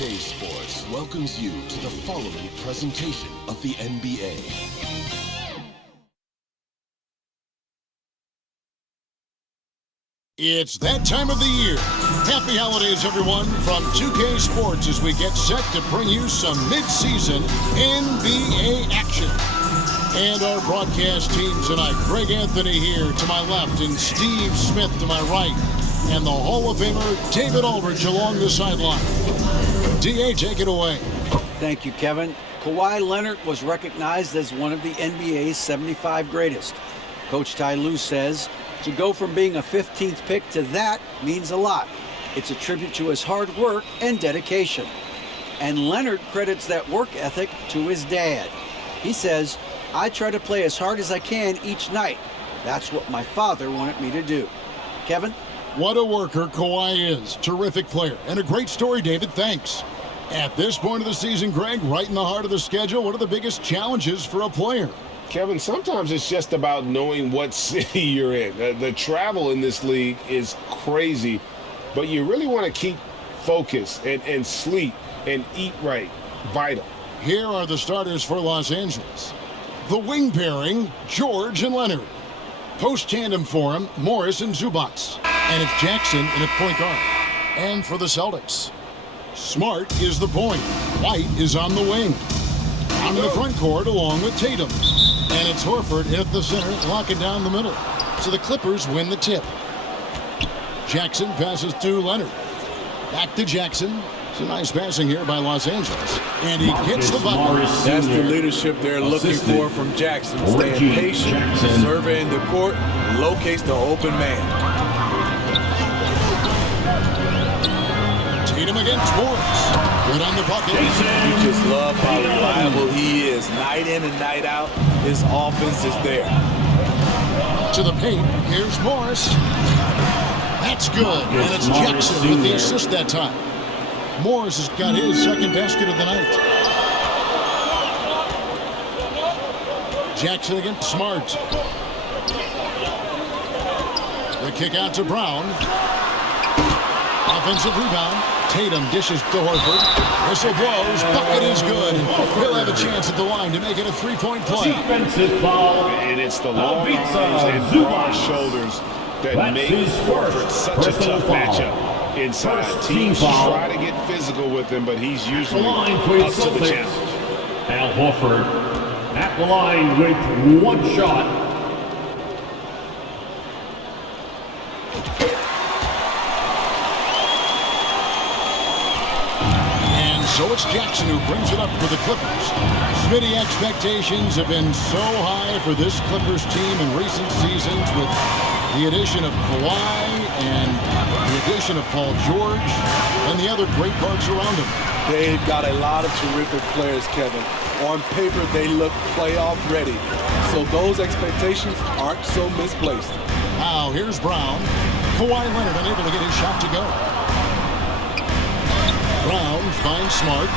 2K Sports welcomes you to the following presentation of the NBA. It's that time of the year. Happy holidays, everyone, from 2K Sports as we get set to bring you some mid-season NBA action. And our broadcast team tonight, Greg Anthony here to my left and Steve Smith to my right. And the Hall of Famer, David Aldridge, along the sideline. D.A., take it away. Thank you, Kevin. Kawhi Leonard was recognized as one of the NBA's 75 greatest. Coach Ty Lue says, to go from being a 15th pick to that means a lot. It's a tribute to his hard work and dedication. And Leonard credits that work ethic to his dad. He says, I try to play as hard as I can each night. That's what my father wanted me to do. Kevin? What a worker Kawhi is. Terrific player. And a great story, David. Thanks. At this point of the season, Greg, right in the heart of the schedule, what are the biggest challenges for a player? Kevin, sometimes it's just about knowing what city you're in. The travel in this league is crazy, but you really want to keep focused and sleep and eat right. Vital. Here are the starters for Los Angeles. The wing pairing, George and Leonard. Post-tandem for him, Morris and Zubac. And it's Jackson in at point guard. And for the Celtics, Smart is the point. White is on the wing. On the front court along with Tatum. And it's Horford at the center, locking down the middle. So the Clippers win the tip. Jackson passes to Leonard. Back to Jackson. It's a nice passing here by Los Angeles. And he gets the bucket. That's the leadership they're looking for from Jackson. Staying patient, surveying the court, locates the open man. Tatum against Morris. Good on the bucket. You just love how reliable he is. Night in and night out, his offense is there. To the paint, here's Morris. That's good, and it's Jackson with the assist that time. Morris has got his second basket of the night. Jackson against Smart. The kick out to Brown. Offensive rebound. Tatum dishes to Horford. Whistle blows. Bucket is good. He'll have a chance at the line to make it a three-point play. Defensive foul. And it's the long arms and broad shoulders that make Horford such a tough matchup inside. Teams try to get physical with him, but he's usually up to the challenge. Al Horford at the line with one shot. So it's Jackson who brings it up for the Clippers. Smitty, expectations have been so high for this Clippers team in recent seasons with the addition of Kawhi and the addition of Paul George and the other great parts around him. They've got a lot of terrific players, Kevin. On paper, they look playoff ready. So those expectations aren't so misplaced. Now here's Brown. Kawhi Leonard unable to get his shot to go. Brown finds Smart,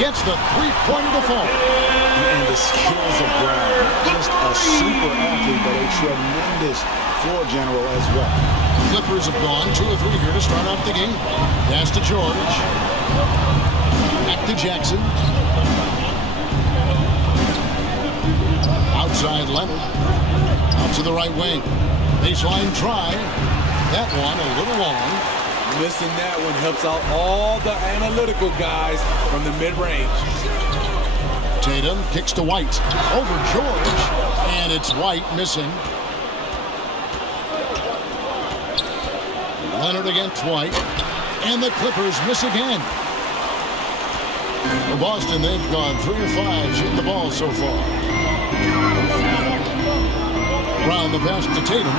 gets the three-pointer to fall. And the skills of Brown, not just a super athlete, but a tremendous floor general as well. Clippers have gone 2 or 3 here to start off the game. Pass to George. Back to Jackson. Outside Leonard. Out to the right wing. Baseline try. That one a little long. Missing that one helps out all the analytical guys from the mid-range. Tatum kicks to White. Over George. And it's White missing. Leonard against White. And the Clippers miss again. For Boston, they've gone 3 of 5 shooting the ball so far. Brown the pass to Tatum.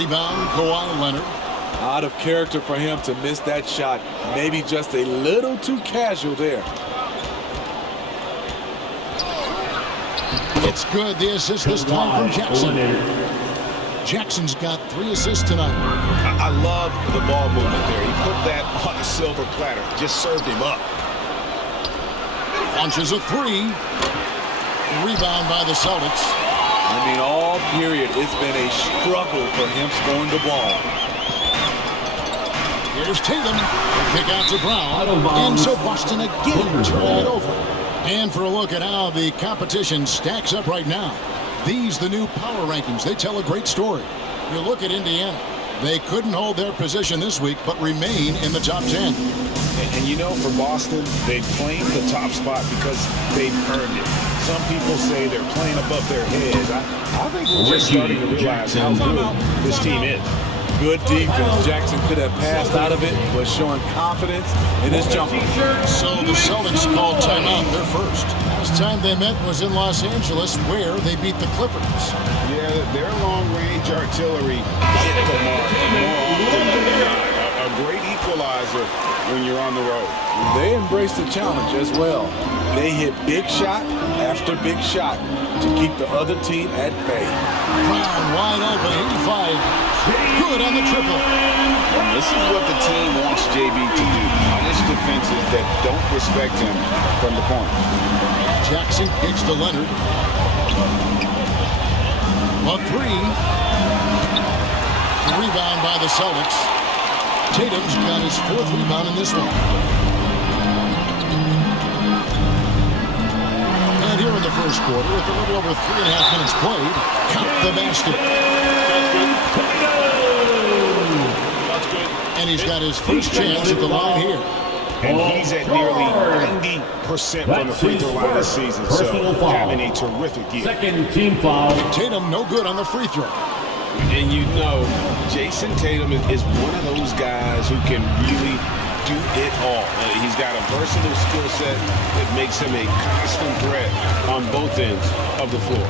Rebound, Kawhi Leonard. Out of character for him to miss that shot. Maybe just a little too casual there. It's good. The assist this time from Jackson. Jackson's got 3 assists tonight. I love the ball movement there. He put that on a silver platter. Just served him up. Launches a 3. Rebound by the Celtics. I mean, all period, it's been a struggle for him scoring the ball. Here's Tatum. The kick out to Brown. And so Boston again turning it over. And for a look at how the competition stacks up right now. These, the new power rankings, they tell a great story. You look at Indiana. They couldn't hold their position this week, but remain in the top 10. And you know, for Boston, they claimed the top spot because they've earned it. Some people say they're playing above their heads. I think we're just starting to realize how good this team is. Good defense. Jackson could have passed out of it, but showing confidence in his jumper. So the Celtics called timeout. They're first. Last time they met was in Los Angeles, where they beat the Clippers. Yeah, their long-range artillery hit the mark more often than not. A great equalizer when you're on the road. They embraced the challenge as well. They hit big shot after big shot to keep the other team at bay. Brown wide open, 85. Good on the triple. And this is what the team wants JB to do. Punish defenses that don't respect him from the corner. Jackson kicks to Leonard. A three. The rebound by the Celtics. Tatum's got his 4th rebound in this one. And here in the first quarter, with a little over 3.5 minutes played, count the basket. And he's got his first chance at the line here. And he's at nearly 90% from the free throw line this season, so having a terrific year. Second team foul. Tatum no good on the free throw. And you know, Jason Tatum is one of those guys who can really do it all. He's got a versatile skill set that makes him a constant threat on both ends of the floor.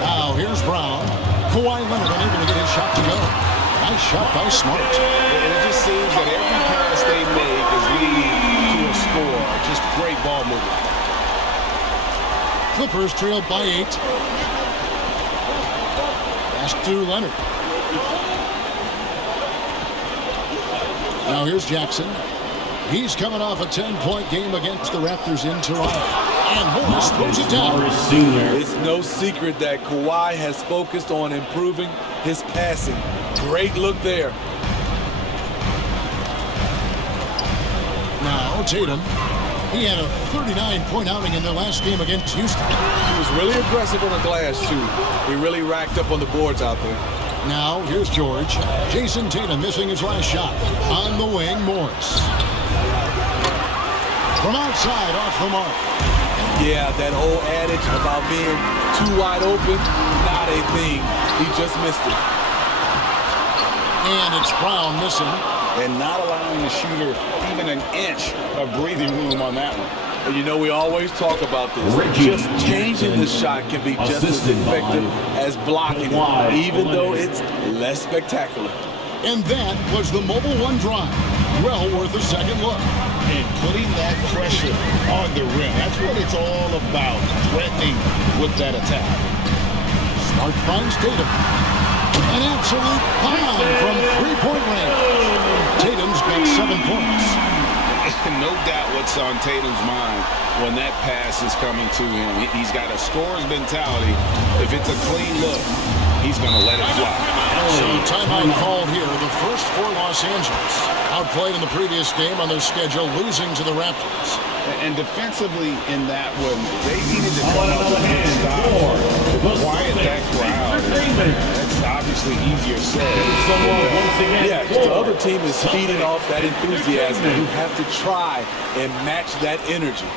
Now here's Brown. Kawhi Leonard unable to get his shot to go. Nice shot by Smart. And it just seems that every pass they make is leading to a score. Just great ball movement. Clippers trailed by 8. Pass to Leonard. Now here's Jackson. He's coming off a 10-point game against the Raptors in Toronto. And Morris throws it down. It's no secret that Kawhi has focused on improving his passing. Great look there. Now Tatum. He had a 39-point outing in their last game against Houston. He was really aggressive on the glass, too. He really racked up on the boards out there. Now here's George. Jason Tatum missing his last shot. On the wing, Morris. From outside, off the mark. Yeah, that old adage about being too wide open, not a thing. He just missed it. And it's Brown missing. And not allowing the shooter even an inch of breathing room on that one. And you know, we always talk about this. Just changing the shot can be just as effective as blocking it, even though it's less spectacular. And that was the Mobile One drive. Well worth a second look. And putting that pressure on the rim. That's what it's all about, threatening with that attack. Smart finds Tatum. An absolute bomb from 3-point range. Tatum's got 7 points. No doubt what's on Tatum's mind when that pass is coming to him. He's got a scorer's mentality. If it's a clean look, he's going to let it fly. So timeout called here. The first for Los Angeles. Outplayed in the previous game on their schedule, losing to the Raptors. And defensively in that one, they needed to come up with a stop to quiet that crowd. That's obviously easier said. Yeah, the other team is feeding off that enthusiasm. You have to try and match that energy.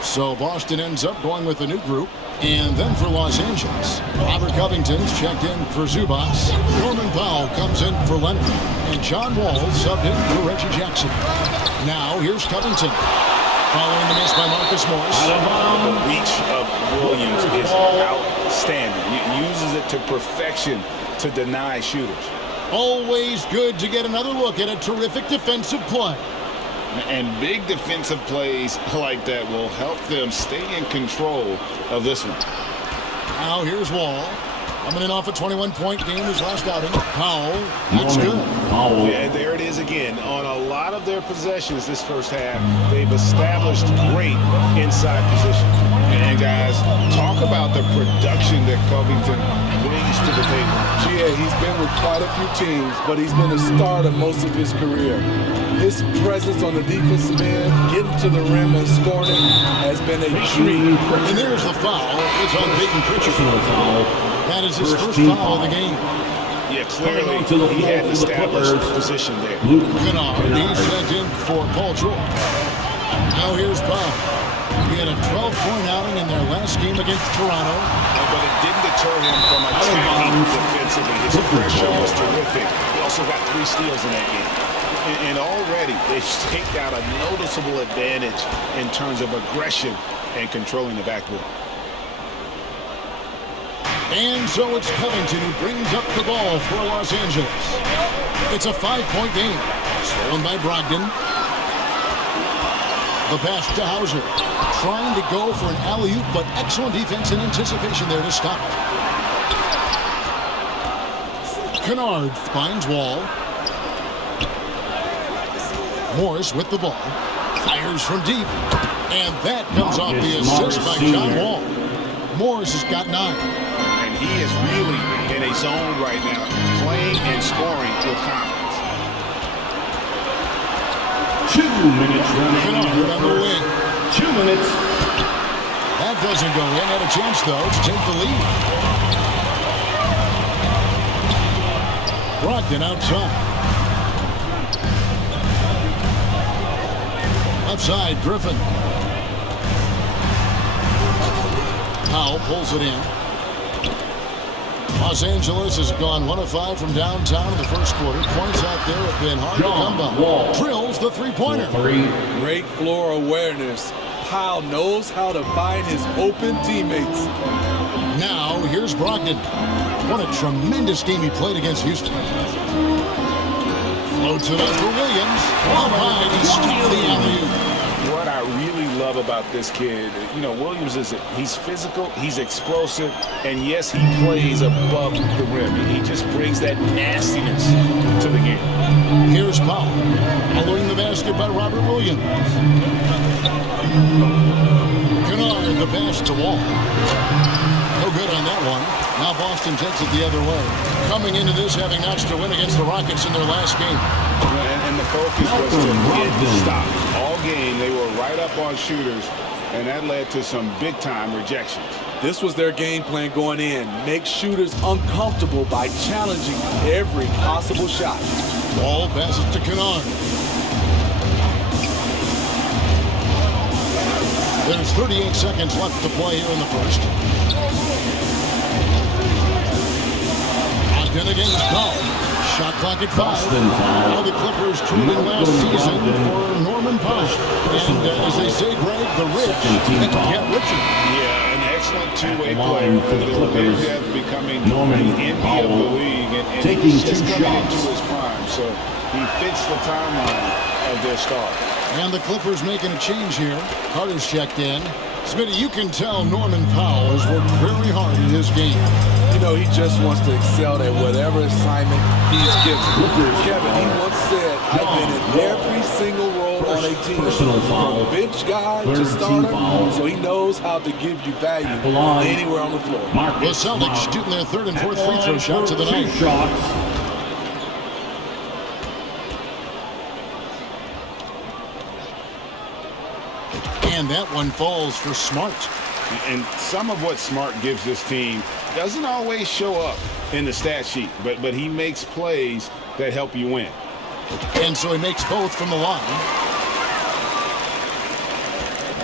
So Boston ends up going with a new group. And then for Los Angeles, Robert Covington's checked in for Zubac. Norman Powell comes in for Leonard. And John Wall subbed in for Reggie Jackson. Now here's Covington. Following the miss by Marcus Morris. The reach of Williams is outstanding. He uses it to perfection to deny shooters. Always good to get another look at a terrific defensive play. And big defensive plays like that will help them stay in control of this one. Now here's Wall. Coming in off a 21-point game his last outing. Powell, that's good. Yeah, there it is again. On a lot of their possessions this first half, they've established great inside position. And guys, talk about the production that Covington brings to the table. said, he's been with quite a few teams, but he's been a starter most of his career. His presence on the defensive end, getting to the rim and scoring it, has been a dream. And there's the foul. It's on Peyton Pritchard. That is his first foul of the game. Yeah, clearly he had an established position there. Kennard, he's sent in for Paul George. Now here's Powell. He had a 12-point outing in their last game against Toronto. But it didn't deter him from attacking defensively. His pressure was terrific. He also got 3 steals in that game. And already they've staked out a noticeable advantage in terms of aggression and controlling the backboard. And so it's Covington who brings up the ball for Los Angeles. It's a 5-point game. Stolen by Brogdon. The pass to Hauser. Trying to go for an alley-oop, but excellent defense and anticipation there to stop it. Kennard finds Wall. Morris with the ball. Fires from deep. And that comes off the assist by John Wall. Morris has got 9. And he is really in a zone right now, playing and scoring with confidence. 2 minutes remaining. Kennard on the wing. 2 minutes. That doesn't go in. Had a chance, though, to take the lead. Brogdon outside. Left side, Griffin. Powell pulls it in. Los Angeles has gone 1 of 5 from downtown in the first quarter. Points out there have been hard to come by. Drills the three-pointer. Great floor awareness. Powell knows how to find his open teammates. Now, here's Brogdon. What a tremendous game he played against Houston. Floats it up for Williams. Up high, he stopped the alley-oop. What I really love about this kid, Williams he's physical, he's explosive, and yes, he plays above the rim. He just brings that nastiness to the game. Here's Powell. Following the basket by Robert Williams. Kennard, the pass to Wall. No good on that one. Now Boston takes it the other way. Coming into this, having notched a win against the Rockets in their last game. And the focus was to get stopped. All game, they were right up on shooters, and that led to some big-time rejections. This was their game plan going in. Make shooters uncomfortable by challenging every possible shot. Wall passes to Kennard. There's 38 seconds left to play here in the first. Ogden against Powell. Shot clock at 5. Now the Clippers trading last season for Norman Powell. And as they say, Greg, the rich get richer. Yeah, an excellent two-way player for the Clippers, becoming Norman the envy of the league, and taking he's just 2 coming shots into his prime, so he fits the timeline of their star. And the Clippers making a change here. Carter's checked in. Smitty, you can tell Norman Powell has worked very hard in this game. He just wants to excel at whatever assignment he's given. Kevin, he once said, I've been in every single role on a team, from bench guy to starter, so he knows how to give you value anywhere on the floor. The Celtics shooting their 3rd and 4th free throw shots of the night. And that one falls for Smart. And some of what Smart gives this team doesn't always show up in the stat sheet, but he makes plays that help you win. And so he makes both from the line.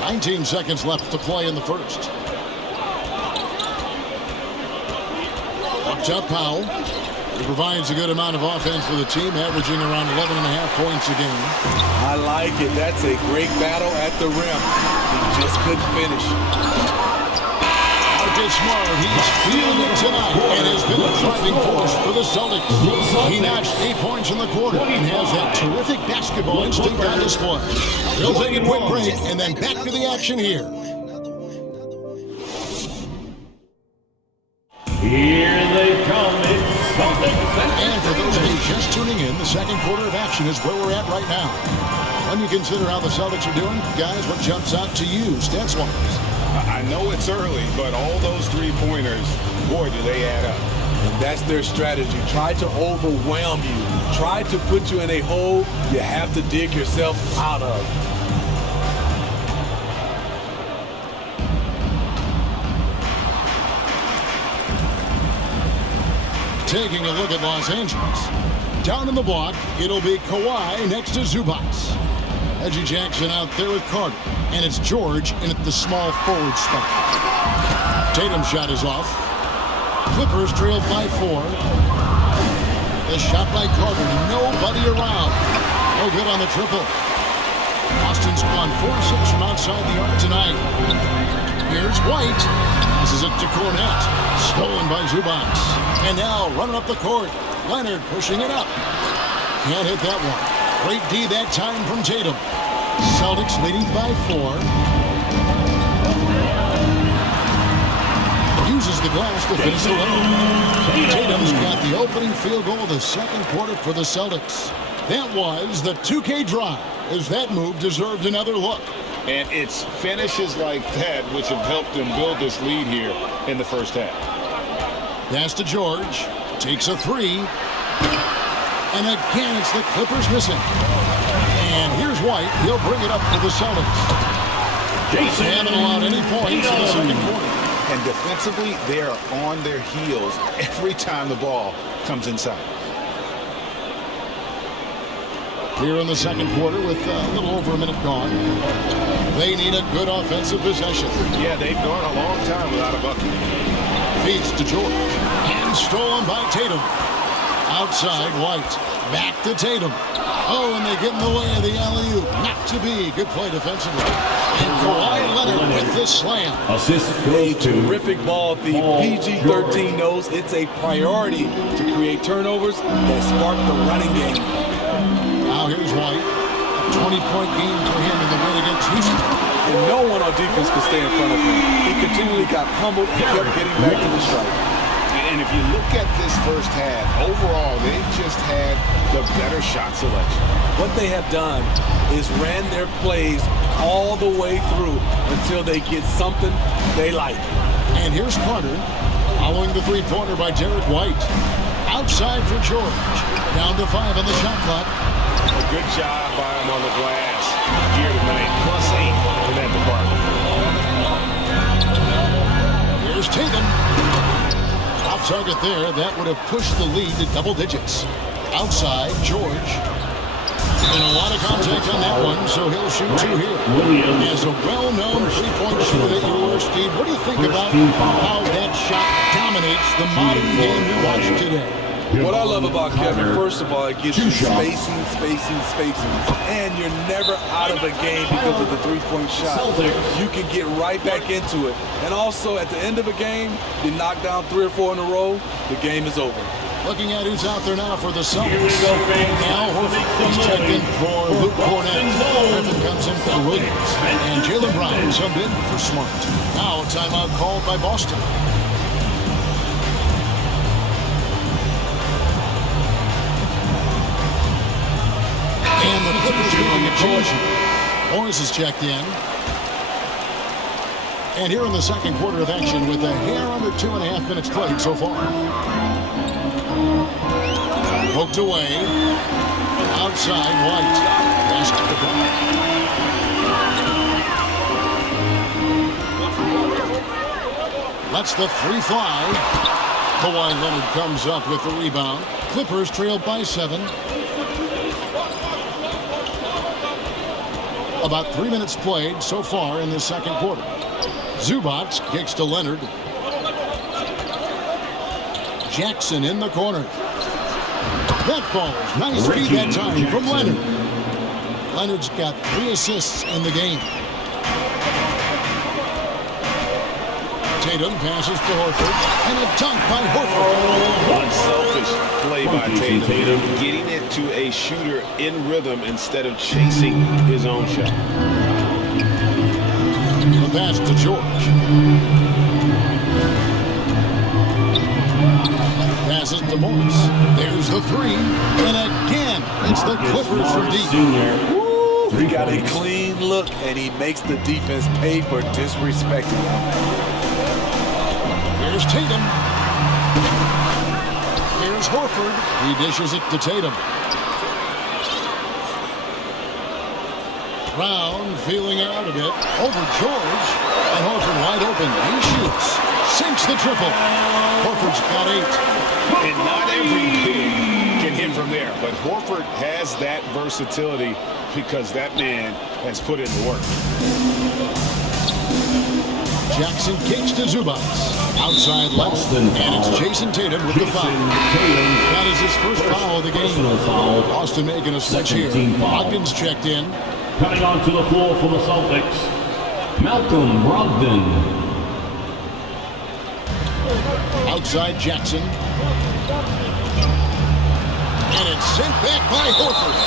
19 seconds left to play in the first. Up top, Powell. He provides a good amount of offense for the team, averaging around 11.5 points a game. I like it. That's a great battle at the rim. He just couldn't finish. Smart, he's feeling it tonight and has been a driving force for the Celtics. He notched 8 points in the quarter and has that terrific basketball instinct on display. They'll take a quick break and then back to the action here. Here they come. It's Celtics. And for those of you just tuning in, the second quarter of action is where we're at right now. When you consider how the Celtics are doing, guys, what jumps out to you, stats-wise? I know it's early, but all those three-pointers, boy, do they add up. And that's their strategy. Try to overwhelm you. Try to put you in a hole you have to dig yourself out of. Taking a look at Los Angeles. Down in the block, it'll be Kawhi next to Zubac. Reggie Jackson out there with Carter. And it's George in at the small forward spot. Tatum's shot is off. Clippers trailed by 4. The shot by Carter. Nobody around. No good on the triple. Boston's gone 4-6 from outside the arc tonight. Here's White. Passes it to Cornette. Stolen by Zubac. And now running up the court. Leonard pushing it up. Can't hit that one. Great D that time from Tatum. Celtics leading by 4. Uses the glass to finish the lead. Tatum's got the opening field goal of the second quarter for the Celtics. That was the 2K drive, as that move deserved another look. And it's finishes like that which have helped them build this lead here in the first half. Pass to George. Takes a 3. And again, it's the Clippers missing. And here's White. He'll bring it up for the Celtics. They haven't allowed any points in the second quarter. And defensively, they are on their heels every time the ball comes inside. Here in the second quarter with a little over a minute gone. They need a good offensive possession. Yeah, they've gone a long time without a bucket. Feeds to George. And stolen by Tatum. Outside, White. Back to Tatum. Oh, and they get in the way of the alley-oop. Not to be. Good play defensively. And Kawhi Leonard with the slam. Assist A goes to terrific ball. The PG13 knows it's a priority to create turnovers that spark the running game. Now here's White. A 20-point game for him in the win against Houston. And no one on defense could stay in front of him. He continually got pummeled and kept getting back to the strike. And if you look at this first half, overall, they've just had the better shot selection. What they have done is ran their plays all the way through until they get something they like. And here's Carter, following the three-pointer by Derek White. Outside for George. Down to 5 on the shot clock. A good job by him on the glass here tonight. +8 in that department. Here's Tatum. Off target there. That would have pushed the lead to double digits. Outside, George. And a lot of contact on that one, so he'll shoot 2 here. As a well-known three-point shooter that you are, Steve, what do you think about how that shot dominates the modern game we watch today? What I love about Kevin, first of all, it gives you spacing. And you're never out of a game because of the three-point shot. You can get right back into it. And also, at the end of a game, you knock down 3 or 4 in a row, the game is over. Looking at who's out there now for the Celtics. Now Horford is checked in for Luke Cornette. Griffin comes in for Williams. And Jaylen Brown subbed in for Smart. Now a timeout called by Boston. And the Clippers making a change. Morris is checked in. And here in the second quarter of action with a hair under 2.5 minutes played so far. Poked away. Outside, White. Pass to the ball. Lets the 3 fly. Kawhi Leonard comes up with the rebound. Clippers trail by 7. About 3 minutes played so far in this second quarter. Zubac kicks to Leonard. Jackson in the corner. That falls. Nice feed that time from Leonard. Leonard's got 3 assists in the game. Tatum passes to Horford. And a dunk by Horford. Unselfish play by Tatum. Getting it to a shooter in rhythm instead of chasing his own shot. The pass to George. Passes to Morris. There's the 3. And again, it's the Clippers from deep. He got a clean look, and he makes the defense pay for disrespecting him. Here's Tatum. Here's Horford. He dishes it to Tatum. Brown feeling out a bit. Over George. And Horford wide open. He shoots. Sinks the triple. Horford's got 8. And not every big can hit from there. But Horford has that versatility because that man has put in the work. Jackson kicks to Zubac. Outside left. And it's Jason Tatum with the foul. That is his first foul of the game. Boston making a switch here. Ogden's checked in. Coming onto the floor for the Celtics, Malcolm Brogdon. Outside Jackson. And it's sent back by Horford.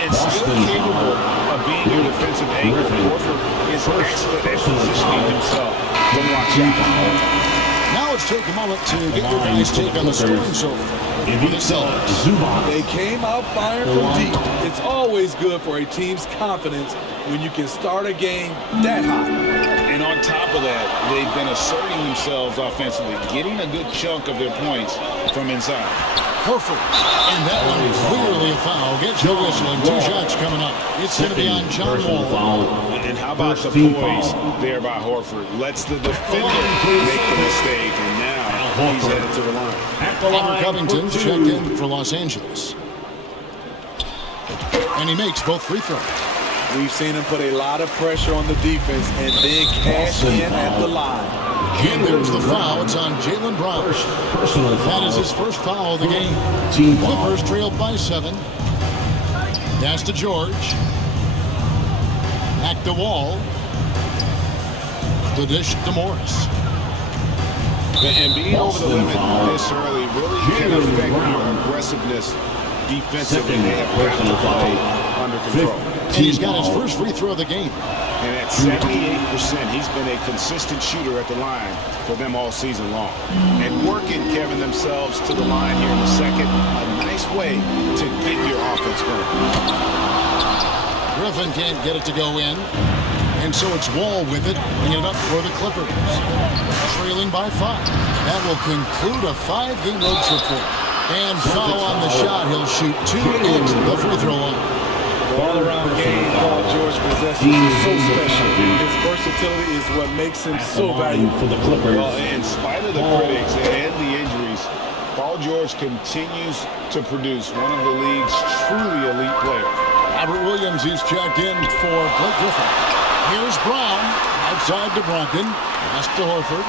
And still capable of being your defensive anchor. Horford is excellent at positioning himself to block shots. Now let's take a moment to get your guys' take on the scoring so for the Celtics. They came out firing from deep. It's always good for a team's confidence when you can start a game that hot. And on top of that, they've been asserting themselves offensively, getting a good chunk of their points from inside. Horford, and that one clearly a foul. Gets the whistle, and 2 shots coming up. It's going to be on John Wall. And how about the poise there by Horford? Lets the defender make the mistake, and now he's headed to the line. Robert Covington's checked in for Los Angeles. And he makes both free throws. We've seen him put a lot of pressure on the defense and then cash in at the line. And there's the foul. It's on Jaylen Brown. That is his first foul of the game. Clippers trailed by 7. Pass to George. Back to Wall. The dish to Morris. And being over the limit this early really can affect your aggressiveness defensively. They have got to play under control. And he's got his first free throw of the game. And at 78%, he's been a consistent shooter at the line for them all season long. And working, Kevin, themselves to the line here in the second, a nice way to get your offense going. Griffin can't get it to go in. And so it's Wall with it, bringing it up for the Clippers. Trailing by 5. That will conclude a 5-game road trip for him. And foul on the shot. He'll shoot 2 at the free throw line. The all-around game Paul George possesses is so special. His versatility is what makes him so valuable for the Clippers. Well, in spite of the critics and the injuries, Paul George continues to produce one of the league's truly elite players. Robert Williams is checked in for Blake Griffin. Here's Brown, outside to Brogdon. Pass to Horford.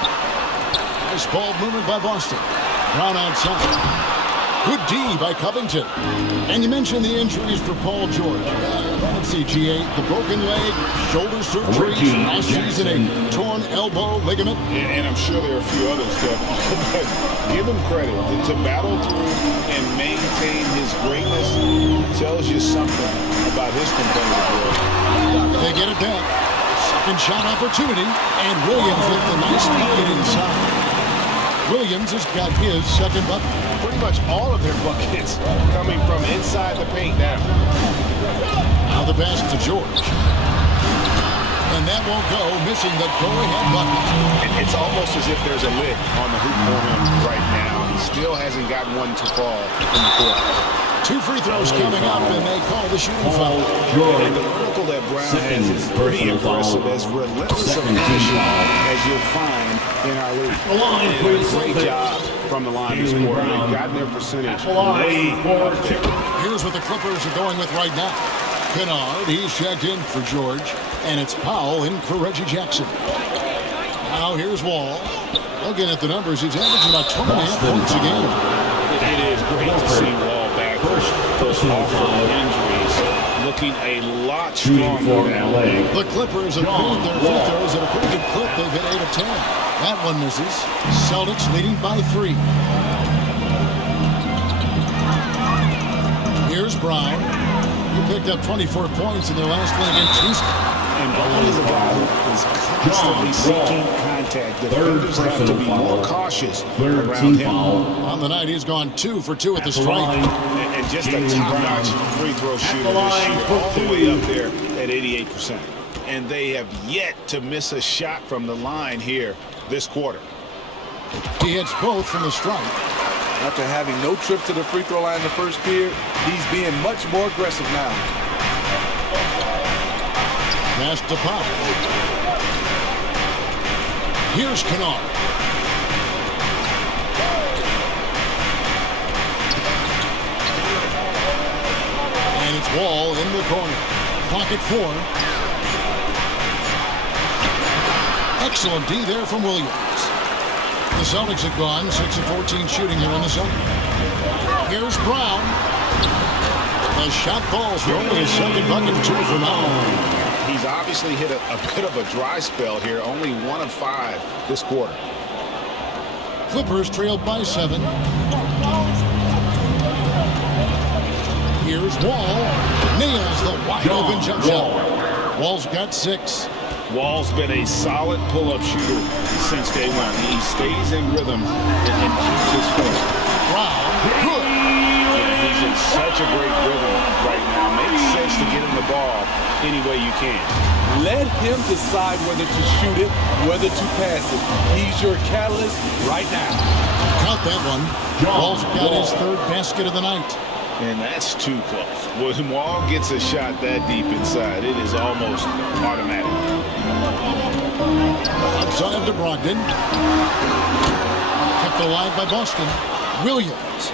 Nice ball movement by Boston. Brown outside. Good D by Covington. And you mentioned the injuries for Paul George. Let's see, G8, the broken leg, shoulder surgery, last season a torn elbow ligament. And I'm sure there are a few others, but give him credit. To battle through and maintain his greatness tells you something about his competitive work. They get it back. Second shot opportunity, and Williams with the nice bucket inside. Williams has got his second bucket. Pretty much all of their buckets coming from inside the paint now. Now the pass to George. And that won't go, missing the go-ahead bucket. It's almost as if there's a lid on the hoop for him right now. He still hasn't got one to fall in the court. 2 free throws coming up, and they call the shooting foul. And the vertical that Brown has is pretty impressive, as relentless of a finisher as you'll find in our league. And a great job from the line this quarter. They've gotten their percentage way up there. Here's what the Clippers are going with right now. Kennard, he's checked in for George, and it's Powell in for Reggie Jackson. Now here's Wall. Looking at the numbers, he's averaging about 12.5 points a game. It is great to see Wall back. Those awful injuries looking a lot stronger now. The Clippers have made their free throws at a pretty good clip. They've hit 8 of 10. That one misses. Celtics leading by 3. Here's Brown. He picked up 24 points in their last win against Houston. And Brown is a guy who is constantly seeking contact. Defenders have to be more cautious around him. On the night, he's gone 2 for 2 at the stripe. And just a top-notch free throw shooter this year, all the way up there at 88%. And they have yet to miss a shot from the line here this quarter. He hits both from the stripe. After having no trips to the free throw line in the first period, he's being much more aggressive now. Pass to Pop. Here's Kennard. And it's Wall in the corner. Clock at 4. Excellent D there from Williams. The Celtics have gone 6 of 14 shooting here in the second. Here's Brown. The shot falls for only his second bucket, 2 for now. He's obviously hit a bit of a dry spell here, only 1 of 5 this quarter. Clippers trailed by 7. Here's Wall. Nails the wide open jump shot. Wall's got 6. Wall's been a solid pull-up shooter since day one. He stays in rhythm and keeps his form. Brown, good. Yeah, he's in such a great rhythm right now. Makes sense to get him the ball any way you can. Let him decide whether to shoot it, whether to pass it. He's your catalyst right now. Count that one. Wall's got his 3rd basket of the night. And that's too close. When Wall gets a shot that deep inside, it is almost automatic. Outside to Brogdon. Kept alive by Boston. Williams.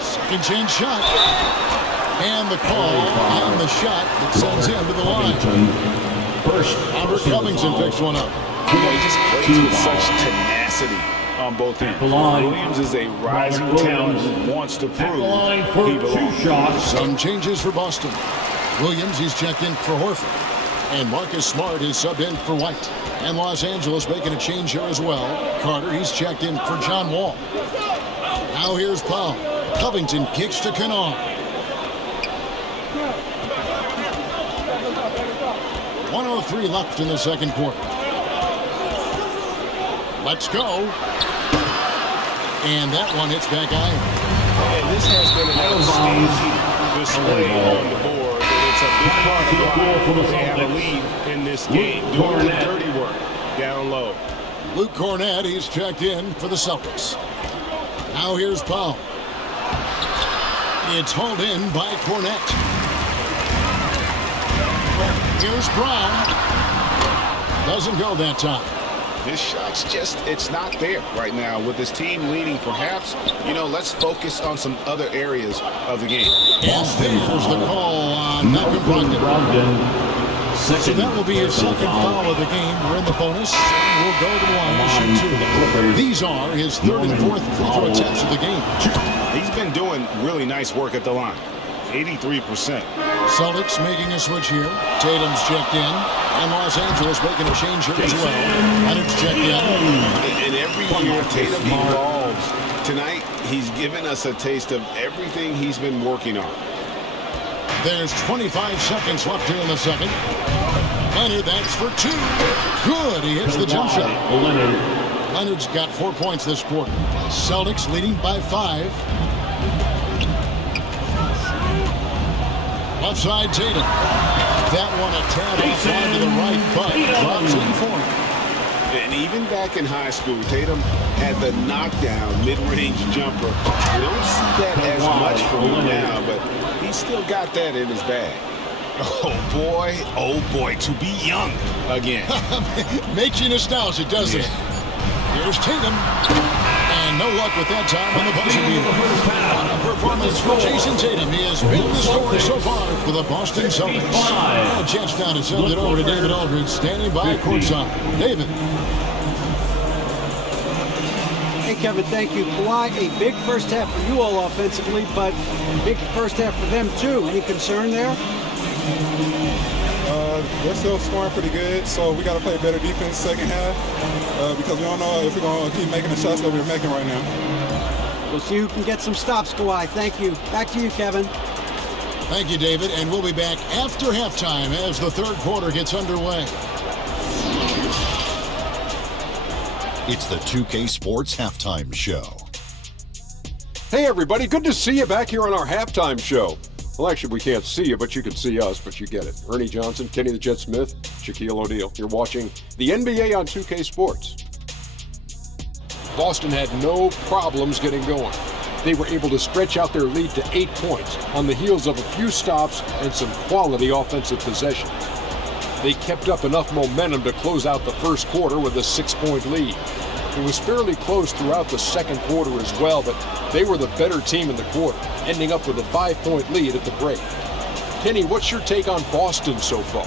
Second chance shot. And the call on the shot that sends him to the line. Albert Covington picks one up. He just plays with such tenacity on both ends. Williams is a rising talent who wants to prove he belongs. Some changes for Boston. Williams, he's checked in for Horford. And Marcus Smart is subbed in for White. And Los Angeles making a change here as well. Carter, he's checked in for John Wall. Now here's Powell. Covington kicks to Kennard. 1:03 left in the second quarter. Let's go. And that one hits back iron. And this has been an outstanding display on the board. And it's a big part of why they have a lead in this game. Doing the dirty work down low. Luke Cornett, he's checked in for the Celtics. Now here's Powell. It's hauled in by Cornett. Here's Brown. Doesn't go that time. His shot's just, it's not there right now with his team leading. Perhaps, let's focus on some other areas of the game. And there's the call on Malcolm Brogdon. So that will be his second foul of the game. We're in the bonus, and we'll go to the line to shoot 2. These are his 3rd and 4th free throw attempts of the game. He's been doing really nice work at the line. 83%. Celtics making a switch here. Tatum's checked in. And Los Angeles making a change here as well. Leonard's checked in. And every year Tatum evolves. Tonight, he's given us a taste of everything he's been working on. There's 25 seconds left here in the second. Leonard, that's for 2. Good, he hits the jump shot. Leonard's got 4 points this quarter. Celtics leading by 5. Left side, Tatum. That one a tad offline to the right, but drops in for him. And even back in high school, Tatum had the knockdown mid-range jumper. We don't see that as much from him now, but he's still got that in his bag. Oh boy, to be young again. Makes you nostalgic, doesn't it? Here's Tatum. And no luck with that time on the buzzer beater. On a performance for Jason Tatum. He has been the story so far for the Boston Celtics. Now a chance now to send it over to David Aldridge, standing by courtside. David. Hey, Kevin, thank you. Kawhi, a big first half for you all offensively, but big first half for them, too. Any concern there? They're still scoring pretty good, so we got to play better defense second half because we don't know if we're going to keep making the shots that we're making right now. We'll see who can get some stops, Kawhi. Thank you. Back to you, Kevin. Thank you, David, and we'll be back after halftime as the third quarter gets underway. It's the 2K Sports Halftime Show. Hey, everybody. Good to see you back here on our halftime show. Well, actually, we can't see you, but you can see us, but you get it. Ernie Johnson, Kenny the Jet Smith, Shaquille O'Neal. You're watching the NBA on 2K Sports. Boston had no problems getting going. They were able to stretch out their lead to 8 points on the heels of a few stops and some quality offensive possessions. They kept up enough momentum to close out the first quarter with a 6-point lead. It was fairly close throughout the second quarter as well, but they were the better team in the quarter, ending up with a 5-point lead at the break. Kenny, what's your take on Boston so far?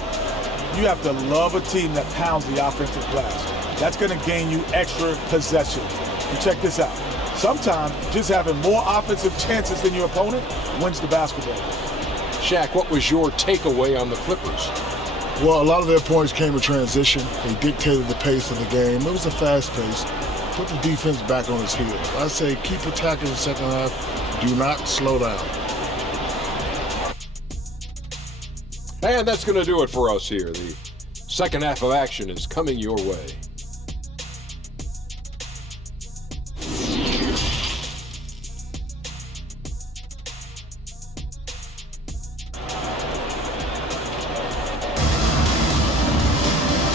You have to love a team that pounds the offensive glass. That's going to gain you extra possessions. And check this out. Sometimes just having more offensive chances than your opponent wins the basketball game. Shaq, what was your takeaway on the Clippers? Well, a lot of their points came in transition. They dictated the pace of the game. It was a fast pace. Put the defense back on its heels. I say keep attacking the second half. Do not slow down. And that's going to do it for us here. The second half of action is coming your way.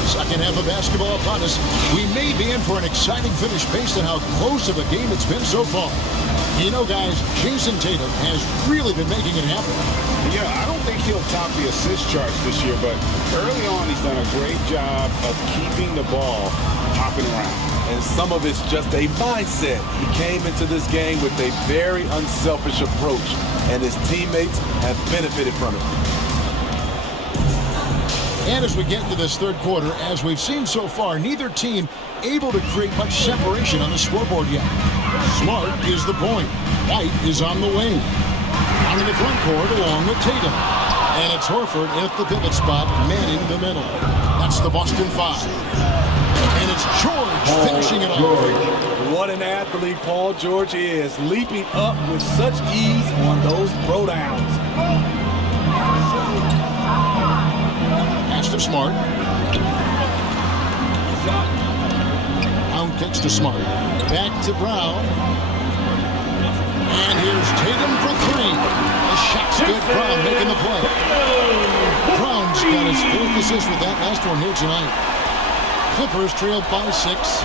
Second half of basketball upon us. We may be in for an exciting finish based on how close of a game it's been so far. You know, guys, Jason Tatum has really been making it happen. Yeah, I don't think he'll top the assist charts this year, but early on he's done a great job of keeping the ball hopping around. And some of it's just a mindset. He came into this game with a very unselfish approach, and his teammates have benefited from it. And as we get into this third quarter, as we've seen so far, neither team able to create much separation on the scoreboard yet. Smart is the point. White is on the wing. Out in the front court along with Tatum. And it's Horford at the pivot spot, manning the middle. That's the Boston 5. And it's George finishing it off. What an athlete Paul George is, leaping up with such ease on those throwdowns. Pass to Smart. Brown kicks to Smart. Back to Brown. And here's Tatum for three. The shot's good. Brown making the play. Brown's got his fourth assist with that last one here tonight. Clippers trailed by 6.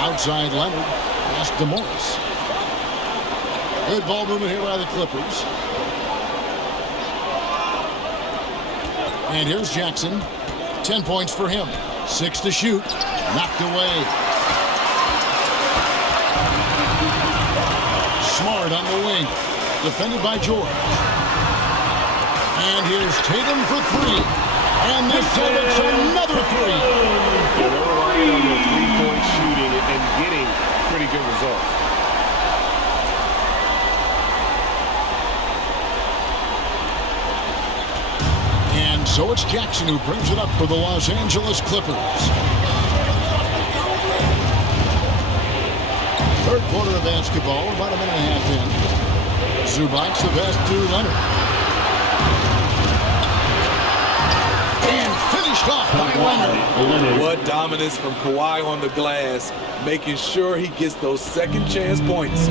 Outside Leonard. Pass to Morris. Good ball movement here by the Clippers. And here's Jackson. 10 points for him. 6 to shoot. Knocked away. Smart on the wing. Defended by George. And here's Tatum for 3. And this time it's another 3. Yeah, they're relying on their three-point shooting and getting pretty good results. And so it's Jackson who brings it up for the Los Angeles Clippers. Third quarter of basketball, about a minute and a half in. Zubac the pass to Leonard. And finished off by Leonard. What dominance from Kawhi on the glass, making sure he gets those second chance points.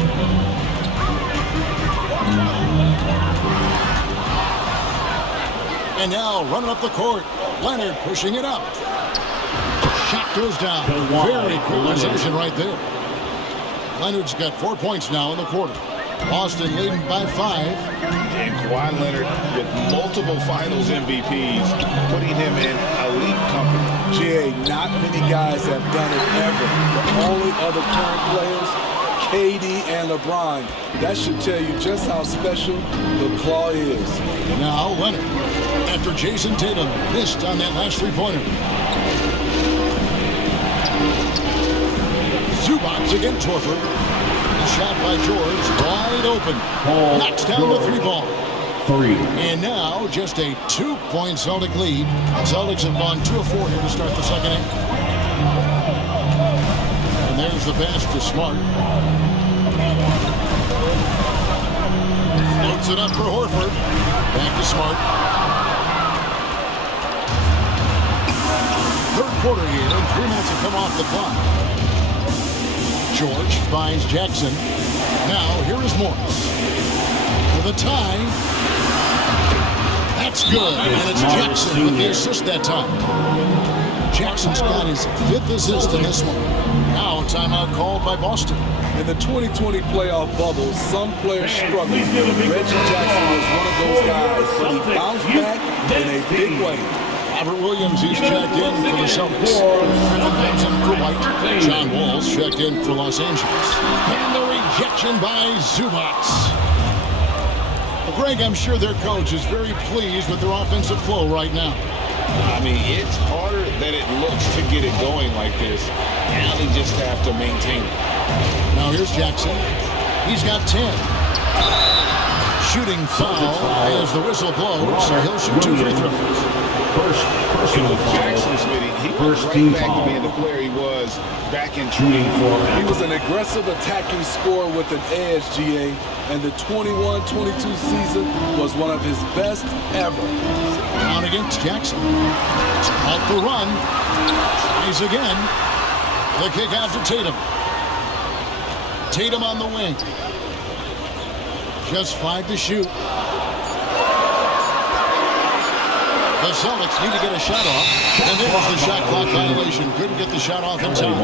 And now running up the court, Leonard pushing it up. Shot goes down. Very quick possession right there. Leonard's got 4 points now in the quarter. Boston leading by 5. And Kawhi Leonard with multiple finals MVPs, putting him in elite company. Jay, not many guys have done it ever. The only other current players, KD and LeBron. That should tell you just how special the Klaw is. Now Leonard, after Jason Tatum missed on that last three-pointer. Zubac against Horford. The shot by George, wide open. Knocks down the 3-ball. 3. And now just a 2-point Celtic lead. The Celtics have gone 2 of 4 here to start the second half. And there's the pass to Smart. Floats it up for Horford. Back to Smart. Third quarter here, and 3 minutes have come off the clock. George finds Jackson. Now here is Morris. For the tie. That's good. And it's Jackson with the assist that time. Jackson's got his 5th assist in this one. Now timeout called by Boston. In the 2020 playoff bubble, some players struggled. Reggie Jackson was one of those guys, but he bounced back in a big way. Robert Williams, he's checked in for the Celtics. Griffin comes in for White. John Wall's checked in for Los Angeles. And the rejection by Zubats. Well, Greg, I'm sure their coach is very pleased with their offensive flow right now. I mean, it's harder than it looks to get it going like this. Now they just have to maintain it. Now here's Jackson. He's got 10. Shooting foul as the whistle blows. He'll shoot 2 free throws. First personal foul. Jackson, Smitty, he went right back to being the player he was back in training. He was an aggressive attacking scorer with an edge, GA, and the 21-22 season was one of his best ever. Down against Jackson. Out the run. Tries again. The kick out to Tatum. Tatum on the wing. Just 5 to shoot. The Celtics need to get a shot off. And there's the shot clock violation. Couldn't get the shot off in time.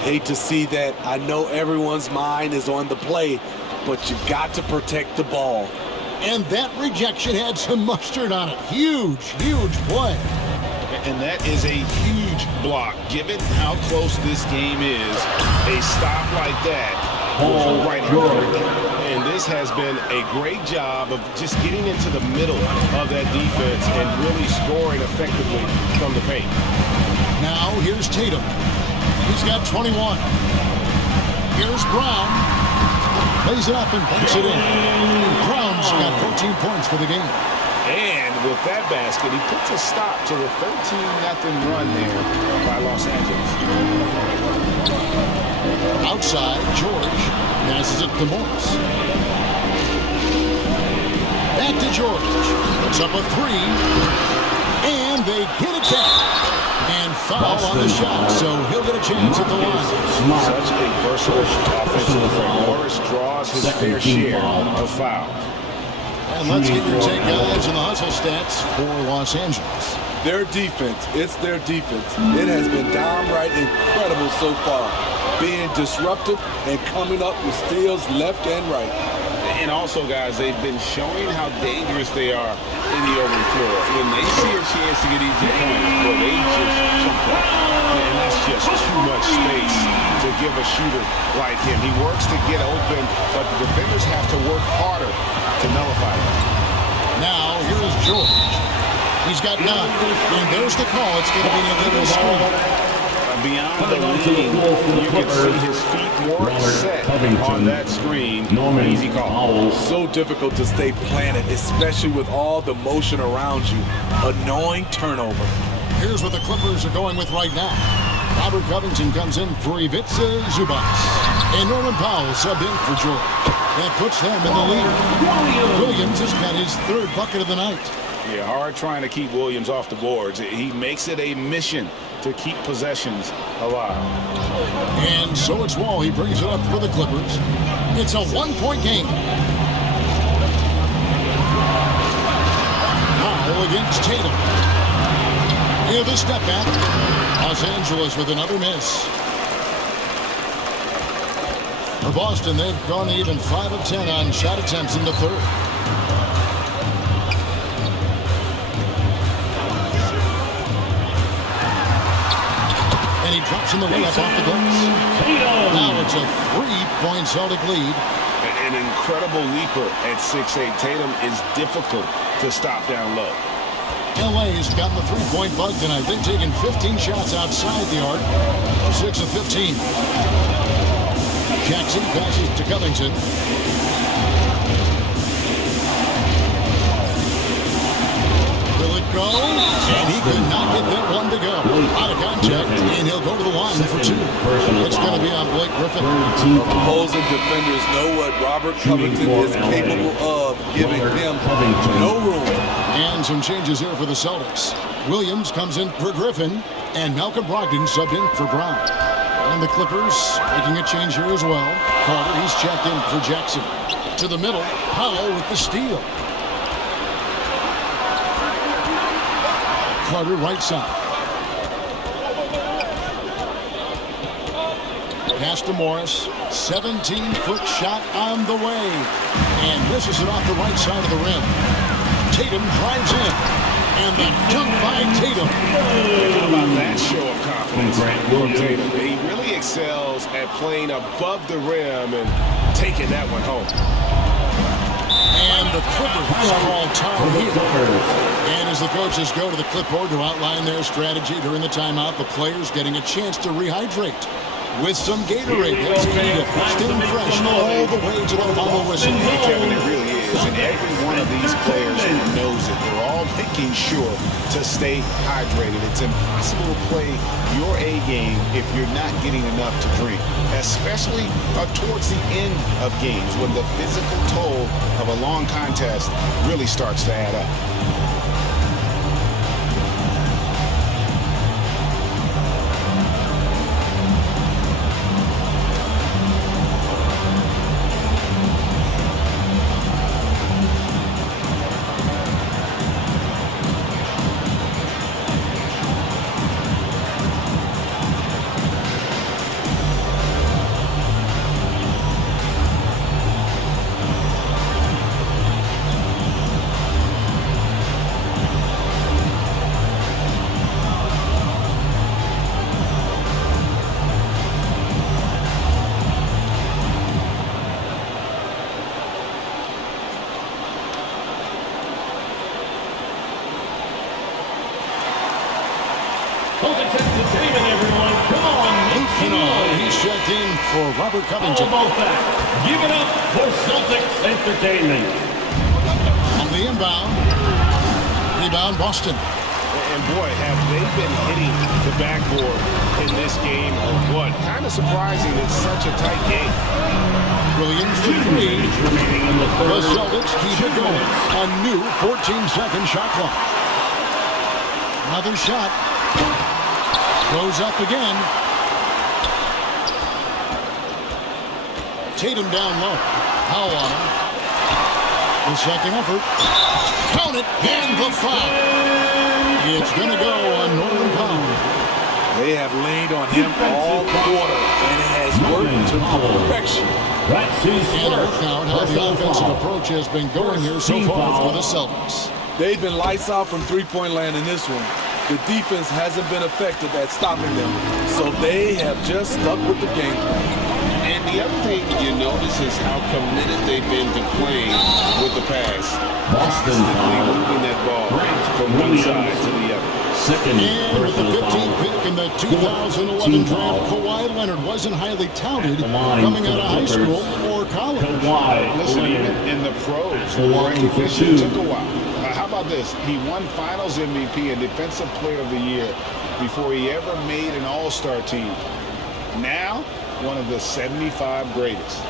Hate to see that. I know everyone's mind is on the play, but you got to protect the ball. And that rejection had some mustard on it. Huge, huge play. And that is a huge block. Given how close this game is, a stop like that will right here. And this has been a great job of just getting into the middle of that defense and really scoring effectively from the paint. Now here's Tatum. He's got 21. Here's Brown. Plays it up and banks it in. Brown's got 14 points for the game. And with that basket, he puts a stop to the 13-0 run there by Los Angeles. Outside, George passes it to Morris. Back to George. Puts up a 3. And they get it back. And foul on the shot, so he'll get a chance at the line. Such a versatile offensive player. Morris draws his fair share of fouls. And let's get your take, guys, on the hustle stats for Los Angeles. Their defense, it's their defense. It has been downright incredible so far, being disruptive and coming up with steals left and right. And also, guys, they've been showing how dangerous they are in the open floor. When they see a chance to get easy points, well, they just jump up. And that's just too much space to give a shooter like him. He works to get open, but the defenders have to work harder to nullify it. Now, here is George. He's got 9. And there's the call. It's going to be a little screen. Beyond the lean, you can see his feet more set on that screen. Easy call. So difficult to stay planted, especially with all the motion around you. Annoying turnover. Here's what the Clippers are going with right now. Robert Covington comes in for Ivica Zubac. And Norman Powell subbed in for George. That puts them in the lead. Williams has got his 3rd bucket of the night. Yeah, hard trying to keep Williams off the boards. He makes it a mission to keep possessions alive. And so it's Wall. He brings it up for the Clippers. It's a 1-point game. Powell against Tatum. Here the step back. Los Angeles with another miss. For Boston, they've gone even 5 of 10 on shot attempts in the 3rd. And he drops in the layup off the glass. Now it's a 3-point Celtic lead. An incredible leaper at 6'8". Tatum is difficult to stop down low. LA's gotten the 3-point bug tonight. They've taken 15 shots outside the arc. 6 of 15. Jackson passes to Covington. Will it go? And he could not get that one to go. Out of contact, and he'll go to the line for 2. It's going to be on Blake Griffin. Opposing defenders know what Robert Covington is capable of, giving him no room. And some changes here for the Celtics. Williams comes in for Griffin, and Malcolm Brogdon subbed in for Brown. And the Clippers making a change here as well. Carter, he's checked in for Jackson. To the middle, Powell with the steal. Carter right side. Pass to Morris. 17-foot shot on the way. And misses it off the right side of the rim. Tatum drives in. And the dunk by Tatum. How about that show of confidence from Tatum? He really excels at playing above the rim and taking that one home. And the Clippers call time here. And as the coaches go to the clipboard to outline their strategy during the timeout, the players getting a chance to rehydrate with some Gatorade. That's key to staying fresh all the way to the final whistle. Kevin, it really is. And every one of these players knows it. They're all making sure to stay hydrated. It's impossible to play your A game if you're not getting enough to drink, especially towards the end of games when the physical toll of a long contest really starts to add up. He's checked in for Robert Covington. How about that? Give it up for Celtics Entertainment. On the inbound. Rebound, Boston. And boy, have they been hitting the backboard in this game or what? Kind of surprising it's such a tight game. Williams for three. The Celtics keep it going. A new 14-second shot clock. Another shot. Goes up again. Tatum down low. Powell on him. The second effort. Count it. And the foul. It's going to go on Norman Powell. They have leaned on him all quarter, and it has worked to perfection. And a look now at how the offensive approach has been going here so far for the Celtics. They've been lights out from three-point land in this one. The defense hasn't been effective at stopping them, so they have just stuck with the game plan. And the other thing you notice is how committed they've been to playing with the pass. Constantly moving that ball from one side to the other. And with the 15th pick in the 2011 draft, Kawhi Leonard wasn't highly touted coming out of high school or college. Listen, even in the pros, the recognition took a while. How about this? He won Finals MVP and Defensive Player of the Year before he ever made an All-Star team. Now, one of the 75 greatest.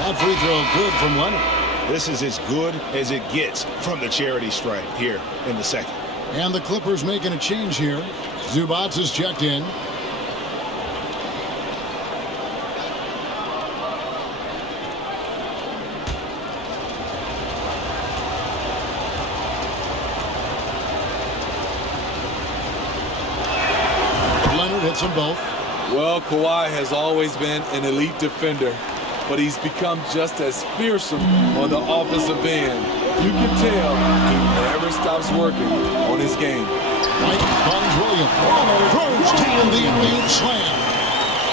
That free throw good from Leonard. This is as good as it gets from the charity stripe here in the second. And the Clippers making a change here. Zubac is checked in. Leonard hits them both. Well, Kawhi has always been an elite defender, but he's become just as fearsome on the offensive end. You can tell he never stops working on his game. Mike finds Williams. Throws down the alley-oop slam.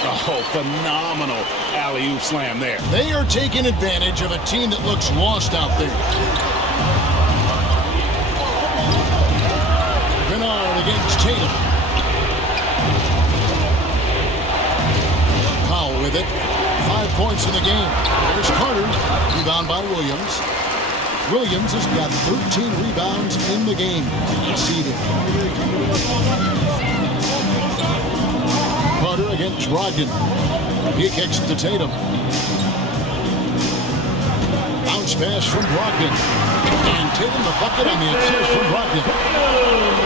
Oh, phenomenal alley-oop slam there. They are taking advantage of a team that looks lost out there. Bernard against Tatum. Powell with it. 5 points in the game. There's Carter. Rebound by Williams. Williams has got 13 rebounds in the game. Conceded. Carter against Brogdon. He kicks to Tatum. Bounce pass from Brogdon. And Tatum the bucket on the assist from Brogdon.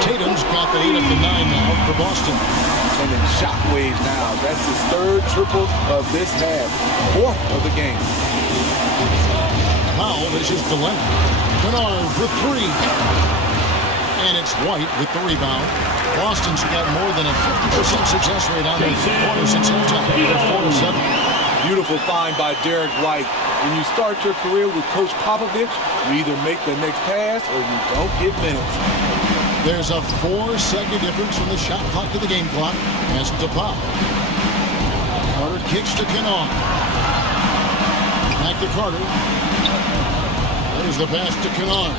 Tatum's got the lead up to 9 now for Boston. So going in shockwaves now. That's his third triple of this half, fourth of the game. Powell dishes to Leonard. Kennard for three. And it's White with the rebound. Boston's got more than a 50% success rate on the corner since halftime. They're 4-7. Beautiful find by Derek White. When you start your career with Coach Popovich, you either make the next pass or you don't get minutes. There's a 4-second difference from the shot clock to the game clock. Pass to Powell. Carter kicks to Kennard. Back to Carter. There's the pass to Kennard.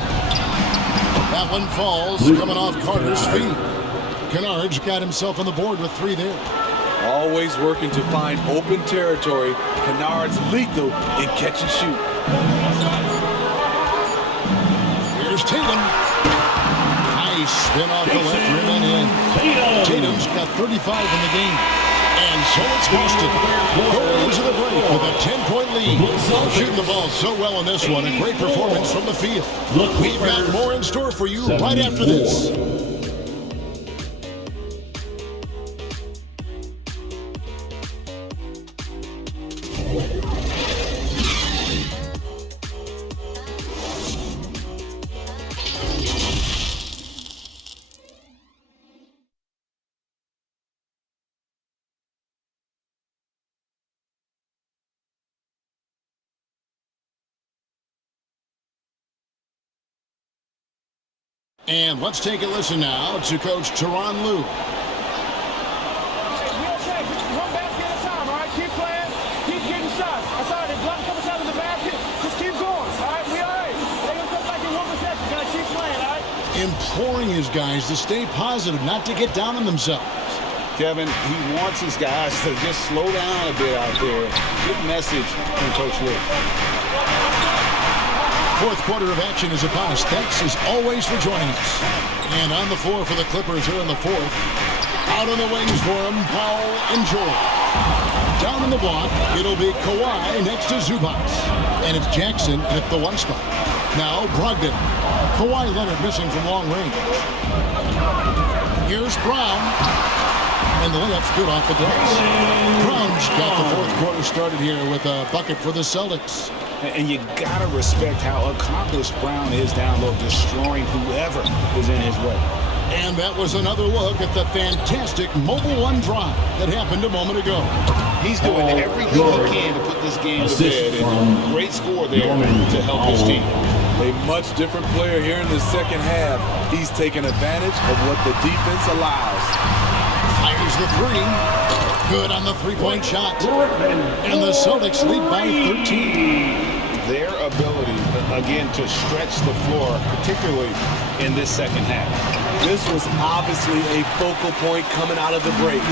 That one falls, coming off Carter's feet. Kennard's got himself on the board with three there. Always working to find open territory. Kennard's lethal in catch and shoot. Here's Tatum. Nice spin off the left rim and in. Tatum's got 35 in the game. And so it's Boston going into the break with a 10-point lead. Shooting the ball so well on this one. A great performance from the field. We've got more in store for you right after this. And let's take a listen now to Coach Tyronn Lue. We okay. Just one basket at a time, all right? Keep playing. Keep getting shots. I saw they blocked a couple shots in the basket. Just keep going, all right? We all right. They're going to come back in one possession. Got to keep playing, all right? Imploring his guys to stay positive, not to get down on themselves. Kevin, he wants his guys to just slow down a bit out there. Good message from Coach Lue. Fourth quarter of action is upon us. Thanks as always for joining us. And on the floor for the Clippers here in the fourth. Out on the wings for him, Powell and George. Down in the block, it'll be Kawhi next to Zubac. And it's Jackson at the one spot. Now Brogdon. Kawhi Leonard missing from long range. Here's Brown. And the layup's good off the glass. Brown's got the fourth quarter started here with a bucket for the Celtics. And you got to respect how accomplished Brown is down low, destroying whoever is in his way. And that was another look at the fantastic mobile one drive that happened a moment ago. He's doing everything he can to put this game to bed, and great score there to help his team. A much different player here in the second half. He's taking advantage of what the defense allows. Fires the three. Good on the three-point shot. And the Celtics lead by 13. Their ability, again, to stretch the floor, particularly in this second half. This was obviously a focal point coming out of the break.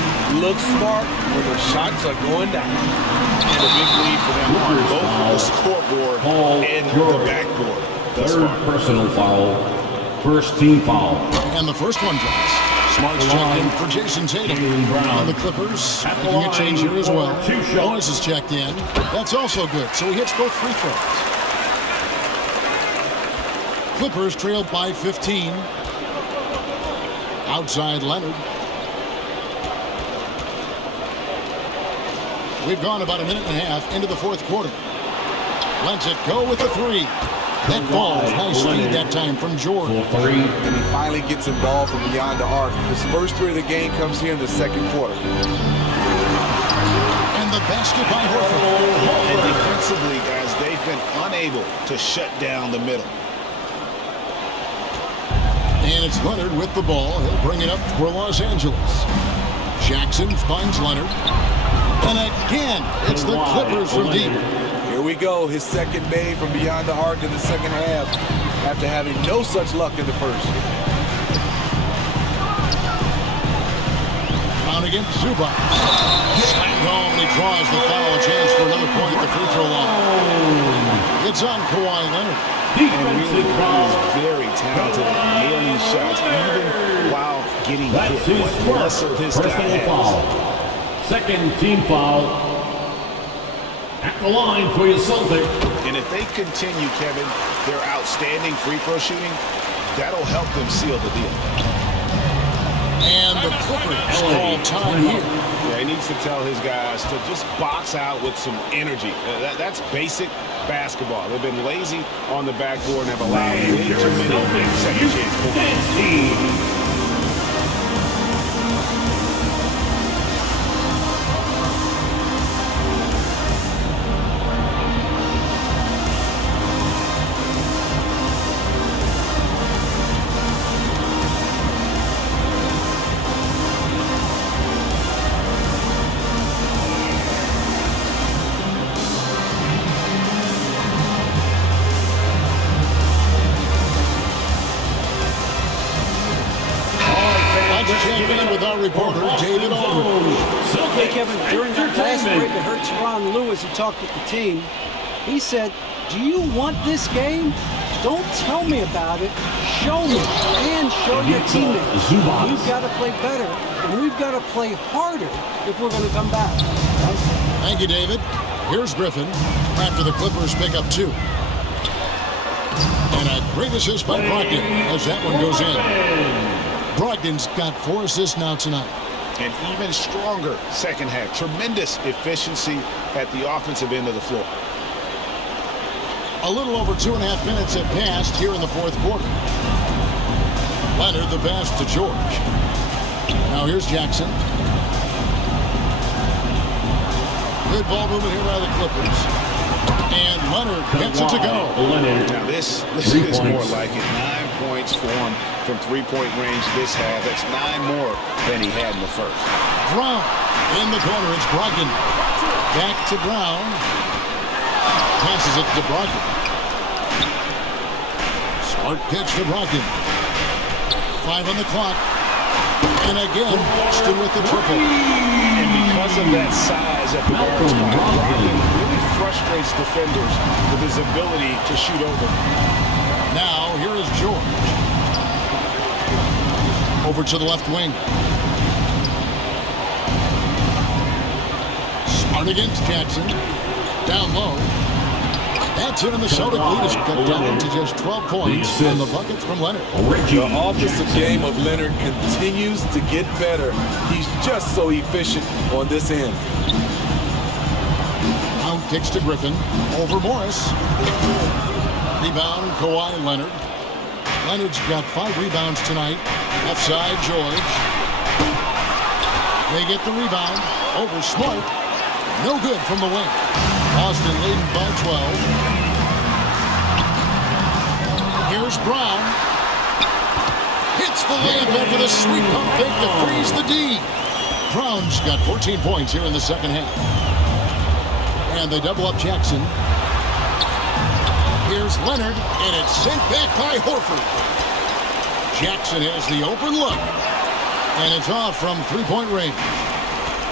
Looks smart when the shots are going down. And a big lead for them on both the scoreboard and the backboard. Third personal foul. First team foul. And the first one drops. Smart's checked in for Jason Tatum. And the Clippers making a change here as well. Morris is checked in. That's also good, so he hits both free throws. Clippers trailed by 15. Outside Leonard. We've gone about a minute and a half into the fourth quarter. Lets it go with the three. That ball, nice lead that time from George. And he finally gets involved from beyond the arc. His first three of the game comes here in the second quarter. And the basket by Horford. And defensively, guys, they've been unable to shut down the middle. And it's Leonard with the ball. He'll bring it up for Los Angeles. Jackson finds Leonard. And again, it's the Clippers from deep. Here we go, his second made from beyond the arc in the second half after having no such luck in the first. Down against Zubac. Slammed home, and he draws the foul. A chance for another point at the free throw line. It's on Kawhi Leonard. And really is very talented at nailing shots, even while getting hit. What muscle this guy has. Second team foul. At the line for your Celtic. And if they continue, Kevin, their outstanding free throw shooting, that'll help them seal the deal. And the Clippers call time here. Yeah, he needs to tell his guys to just box out with some energy. That's basic basketball. They've been lazy on the backboard and have allowed way too many second chance points. Reporter David Aldridge. Hey, Kevin, during that last break, I heard Teron Lewis, who talked with the team. He said, "Do you want this game? Don't tell me about it. Show me and show your teammates. We've got to play better, and we've got to play harder if we're going to come back." Thank you, David. Here's Griffin after the Clippers pick up 2. And a great assist by Brogdon as that one goes in. Brogdon's got 4 assists now tonight. An even stronger second half. Tremendous efficiency at the offensive end of the floor. A little over 2.5 minutes have passed here in the fourth quarter. Leonard the pass to George. Now here's Jackson. Good ball movement here by the Clippers. And Leonard gets it to go. Now this is more like it. 9 points for him from three-point range this half. That's 9 more than he had in the first. Brown in the corner. It's Brogdon. Back to Brown. Passes it to Brogdon. Smart pitch to Brogdon. 5 on the clock. And again, Boston with the triple. And because of that size at the guard spot, Brogdon really frustrates defenders with his ability to shoot over. Now, here is George. Over to the left wing. Smart against Jackson. Down low. That's it, and the Celtic lead is cut down to just 12 points in the bucket from Leonard. The offensive game of Leonard continues to get better. He's just so efficient on this end. Out kicks to Griffin. Over Morris. Rebound, Kawhi Leonard. Leonard's got 5 rebounds tonight. Left side, George. They get the rebound. Over Smart. No good from the wing. Boston leading by 12. Here's Brown. Hits the layup after the sweep pump fake to freeze the D. Brown's got 14 points here in the second half. And they double up Jackson. Here's Leonard, and it's sent back by Horford. Jackson has the open look, and it's off from three-point range.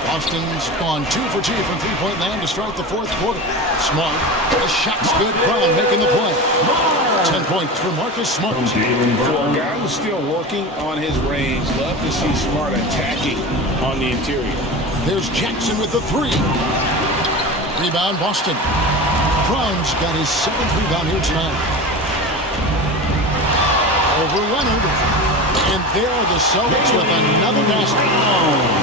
Boston's on 2 for 2 from three-point land to start the fourth quarter. Smart. The shot's good. Brown making the play. 10 points for Marcus Smart. For a guy who's still working on his range, love to see Smart attacking on the interior. There's Jackson with the 3. Rebound, Boston. Brown's got his 7th rebound here tonight. Over Leonard. And there are the Celtics with another basket.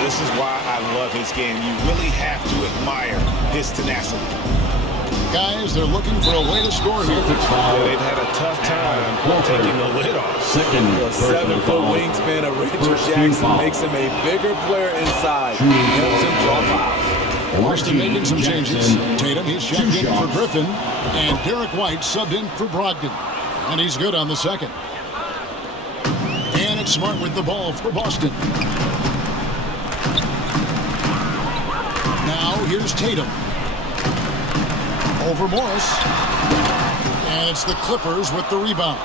This is why I love his game. You really have to admire his tenacity. Guys, they're looking for a way to score here. They've had a tough time taking the lid off. The 7-foot wingspan of Richard Jackson makes him a bigger player inside. Helps him draw fouls. Boston making some changes. Tatum, he's checked in for Griffin. And Derek White subbed in for Brogdon. And he's good on the second. And it's Smart with the ball for Boston. Now here's Tatum. Over Morris. And it's the Clippers with the rebound.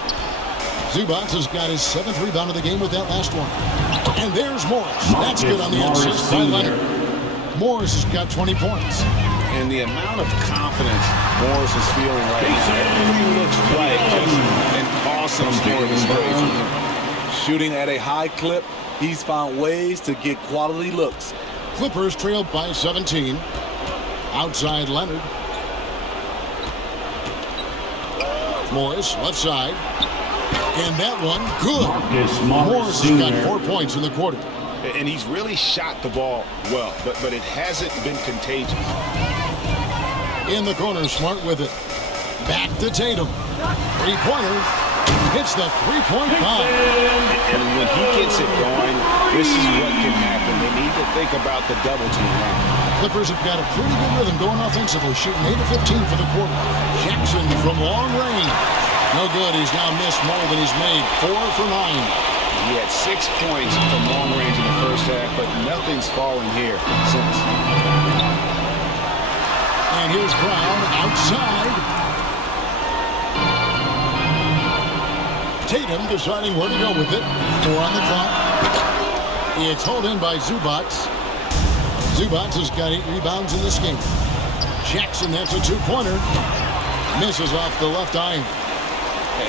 Zubac has got his 7th rebound of the game with that last one. And there's Morris. That's good on the assist by Leonard. Morris has got 20 points. And the amount of confidence Morris is feeling right now, he looks like just an awesome scoring display from him. Shooting at a high clip, he's found ways to get quality looks. Clippers trailed by 17. Outside Leonard. Morris, left side. And that one, good. Morris has got 4 points in the quarter. And he's really shot the ball well, but it hasn't been contagious. In the corner, Smart with it. Back to Tatum. Three-pointer. Hits the three-point bomb. And when he gets it going, this is what can happen. They need to think about the double team now. Clippers have got a pretty good rhythm going offensively, shooting 8 of 15 for the quarter. Jackson from long range. No good. He's now missed more than he's made. 4 for 9. He had 6 points from long range in the first half, but nothing's fallen here since. And here's Brown outside. Tatum deciding where to go with it. 4 on the clock. It's hauled in by Zubac. Zubac has got 8 rebounds in this game. Jackson, that's a two-pointer. Misses off the left iron.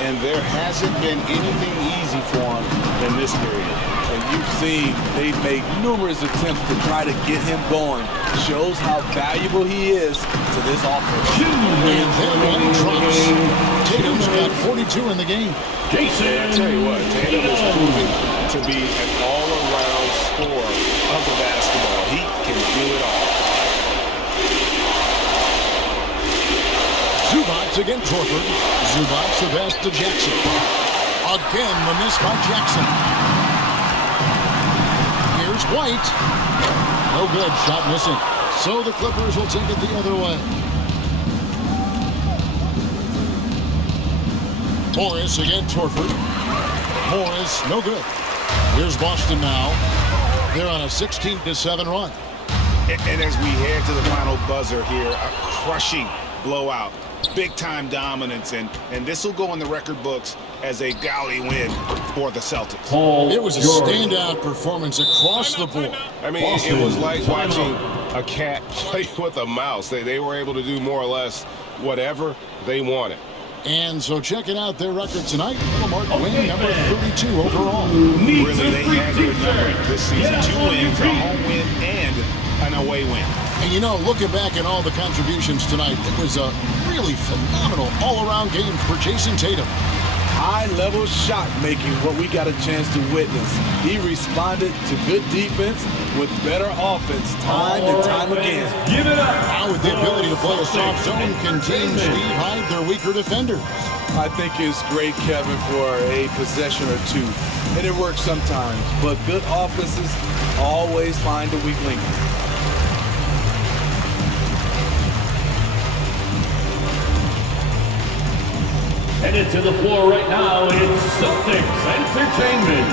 And there hasn't been anything easy for him in this period. And you've seen they've made numerous attempts to try to get him going. Shows how valuable he is to this offense. And then one drops. Tatum's got 42 in the game. Jason, I tell you what, Tatum is proving to be an all-around scorer of the basketball. He can do it all. Zubac against Horford. Zubac the pass to Jackson. Again, the miss by Jackson. Here's White. No good, shot missing. So the Clippers will take it the other way. Morris against Horford. Morris, no good. Here's Boston now. They're on a 16-7 run. And as we head to the final buzzer here, a crushing blowout. Big-time dominance, and this will go in the record books as a gaudy win for the Celtics. It was a standout performance across the board. I mean, it was like watching a cat play with a mouse. They were able to do more or less whatever they wanted. And so checking out their record tonight, Mark win number 32 overall. Really, they had their number this season. 2 wins, a home win, and an away win. And you know, looking back at all the contributions tonight, it was a really phenomenal all-around game for Jason Tatum. High-level shot making, what we got a chance to witness. He responded to good defense with better offense time and time again. Give it up. Now with the ability to play a soft zone, can teams Steve hide their weaker defenders? I think it's great, Kevin, for a possession or two. And it works sometimes, but good offenses always find a weak link. Headed to the floor right now, it's Celtics Entertainment.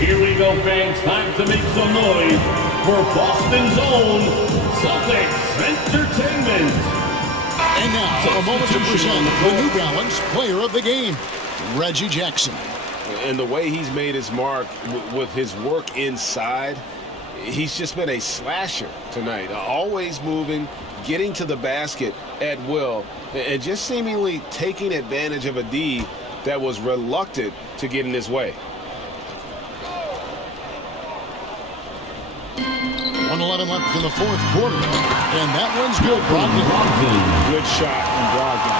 Here we go, fans. Time to make some noise for Boston's own Celtics Entertainment. And now, a moment to present the New Balance Player of the Game, Reggie Jackson. And the way he's made his mark with his work inside, he's just been a slasher tonight. Always moving, getting to the basket at will, and just seemingly taking advantage of a D that was reluctant to get in his way. 1:11 left in the fourth quarter, and that one's good, Brogdon. Good shot from Brogdon.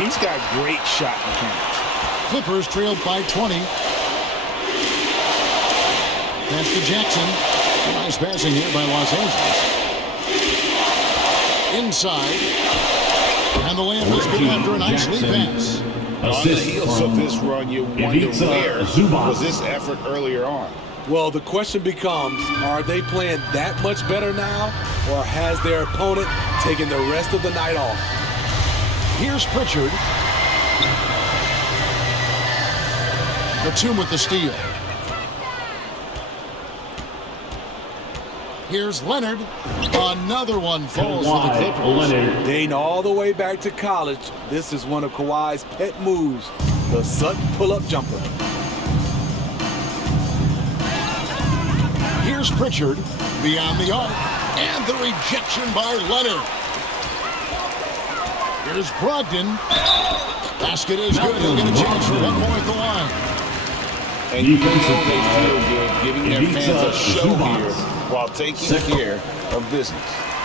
He's got great shot mechanics. Clippers trailed by 20. Pass to Jackson. Nice passing here by Los Angeles. Inside. And the layup is good after a nice lead pass. On the heels of this run, you wonder where was this effort earlier on? Well, the question becomes, are they playing that much better now, or has their opponent taken the rest of the night off? Here's Pritchard. Batum with the steal. Here's Leonard. Another one falls for the Clippers. Dating all the way back to college, this is one of Kawhi's pet moves, the Sutton pull-up jumper. Here's Pritchard beyond the arc, and the rejection by Leonard. Here's Brogdon. Basket is good. He'll get a chance for one more at the line. And you know they feel good giving their fans a show here while taking care of business.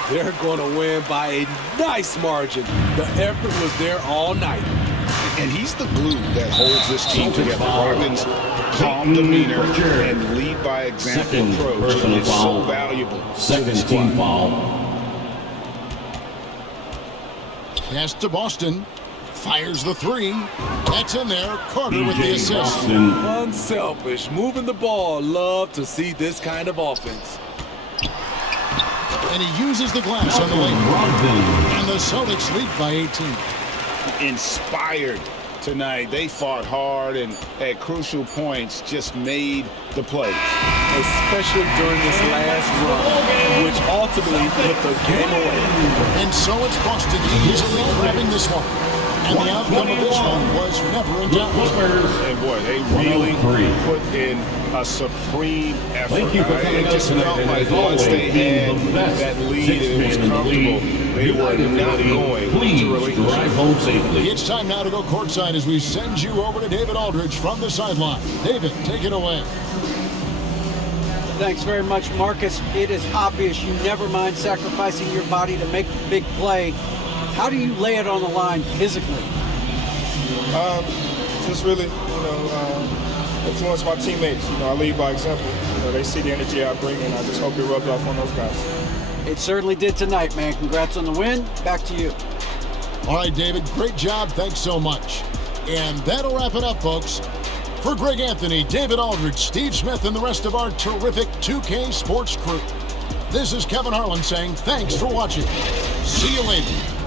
They're going to win by a nice margin. The effort was there all night. And he's the glue that holds this team together. Brogdon's calm demeanor and lead by example approach is so valuable. Second team foul. Pass to Boston. Fires the three. That's in there. Carter with the assist. Unselfish. Moving the ball. Love to see this kind of offense. And he uses the glass on the lane. And the Celtics lead by 18. Inspired tonight. They fought hard and at crucial points just made the plays. Especially during this last run, which ultimately put the game away. And so it's Boston easily grabbing this one. And the outcome of this one was never in doubt. And boy, they really put in a supreme effort. Thank you for coming It just felt like once they had that lead and it was comfortable, they were not going to relinquish. Drive home safely. It's time now to go courtside as we send you over to David Aldridge from the sideline. David, take it away. Thanks very much, Marcus. It is obvious you never mind sacrificing your body to make the big play. How do you lay it on the line physically? Just really, influence my teammates. I lead by example. They see the energy I bring, and I just hope it rubs off on those guys. It certainly did tonight, man. Congrats on the win. Back to you. All right, David, great job. Thanks so much. And that'll wrap it up, folks. For Greg Anthony, David Aldridge, Steve Smith, and the rest of our terrific 2K Sports crew, this is Kevin Harlan saying thanks for watching. See you later.